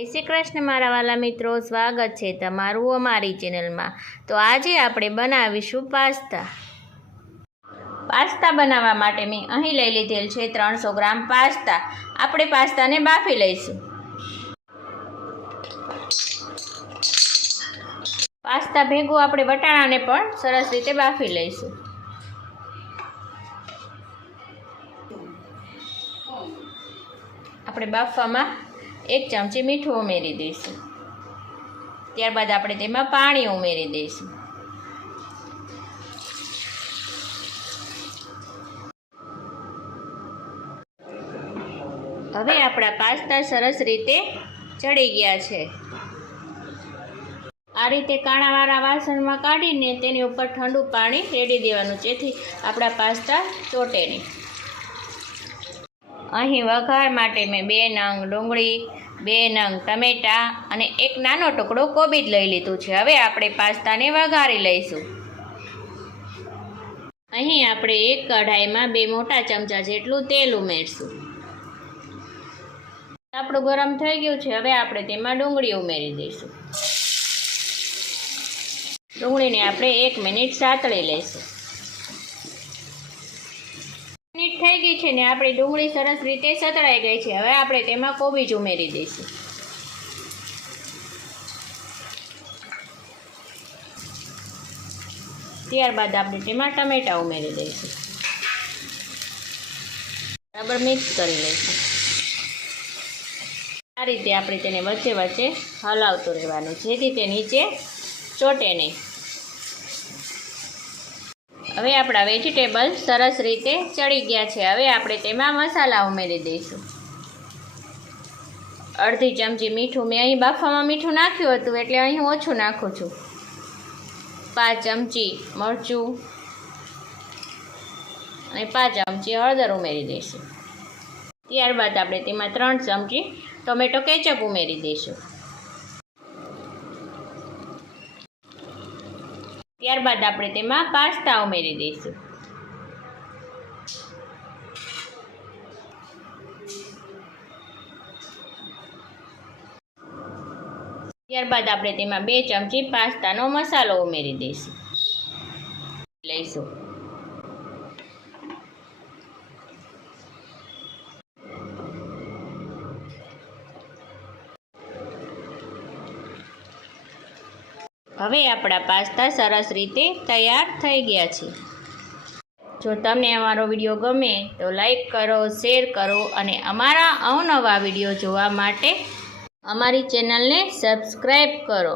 જય શ્રી કૃષ્ણ મારા વાલા મિત્રો, સ્વાગત છે તમારું અમારી ચેનલમાં। તો આજે આપણે બનાવીશું પાસ્તા બનાવવા માટે મેં અહીં લઈ લીધેલ છે 300 ગ્રામ પાસ્તા। આપણે પાસ્તાને બાફી લઈશું। પાસ્તા ભેગું આપણે વટાણાને પણ સરસ રીતે બાફી લઈશું। આપણે બાફવામાં 1 ચમચી મીઠું ઉમેરી દઈશું। ત્યારબાદ આપણે તેમાં પાણી ઉમેરી દઈશું। હવે આપણા પાસ્તા સરસ રીતે ચડી ગયા છે। આ રીતે કાણાવાળા વાસણમાં કાઢીને તેની ઉપર ઠંડુ પાણી રેડી દેવાનું, જેથી આપણા પાસ્તા ચોટે નહીં। અહીં વઘાર માટે મેં 2 નંગ ડુંગળી, 2 નંગ ટમેટાં અને 1 નાનો ટુકડો કોબીજ લઈ લીધું છે। હવે આપણે પાસ્તાને વઘારી લઈશું। અહીં આપણે એક કઢાઈમાં 2 મોટા ચમચા જેટલું તેલ ઉમેરશું। આપણું ગરમ થઈ ગયું છે। હવે આપણે તેમાં ડુંગળી ઉમેરી દઈશું। ડુંગળીને આપણે 1 મિનિટ સાતળી લઈશું। મિનિટ થઈ ગઈ છે ને આપણી ડુંગળી સરસ રીતે સતળાઈ ગઈ છે। હવે આપણે તેમાં કોબીજ ઉમેરી દઈશું। ત્યારબાદ આપણે તેમાં ટમેટાં ઉમેરી દઈશું। બરાબર મિક્સ કરી લઈશું। આ રીતે આપણે તેને વચ્ચે વચ્ચે હલાવતું રહેવાનું, જેથી તે નીચે ચોટે નહીં। હવે આપણા વેજીટેબલ સરસ રીતે ચડી ગયા છે। હવે આપણે તેમાં મસાલા ઉમેરી દઈશું। અડધી ચમચી મીઠું, મેં અહીં બાફવામાં મીઠું નાખ્યું હતું એટલે અહીં ઓછું નાખું છું। 5 ચમચી મરચું અને 5 ચમચી હળદર ઉમેરી દઈશું। ત્યારબાદ આપણે તેમાં 3 ચમચી ટોમેટો કેચઅપ ઉમેરી દઈશું। ત્યારબાદ આપણે તેમાં પાસ્તા ઉમેરી દઈશું। ત્યારબાદ આપણે તેમાં 2 ચમચી પાસ્તાનો મસાલો ઉમેરી દઈશું। હવે આપણા પાસ્તા સરસ રીતે તૈયાર થઈ ગયા છે। જો તમને અમારો વિડીયો ગમે તો લાઈક કરો, શેર કરો અને અમારા અવનવા વિડીયો જોવા માટે અમારી ચેનલને સબસ્ક્રાઈબ કરો।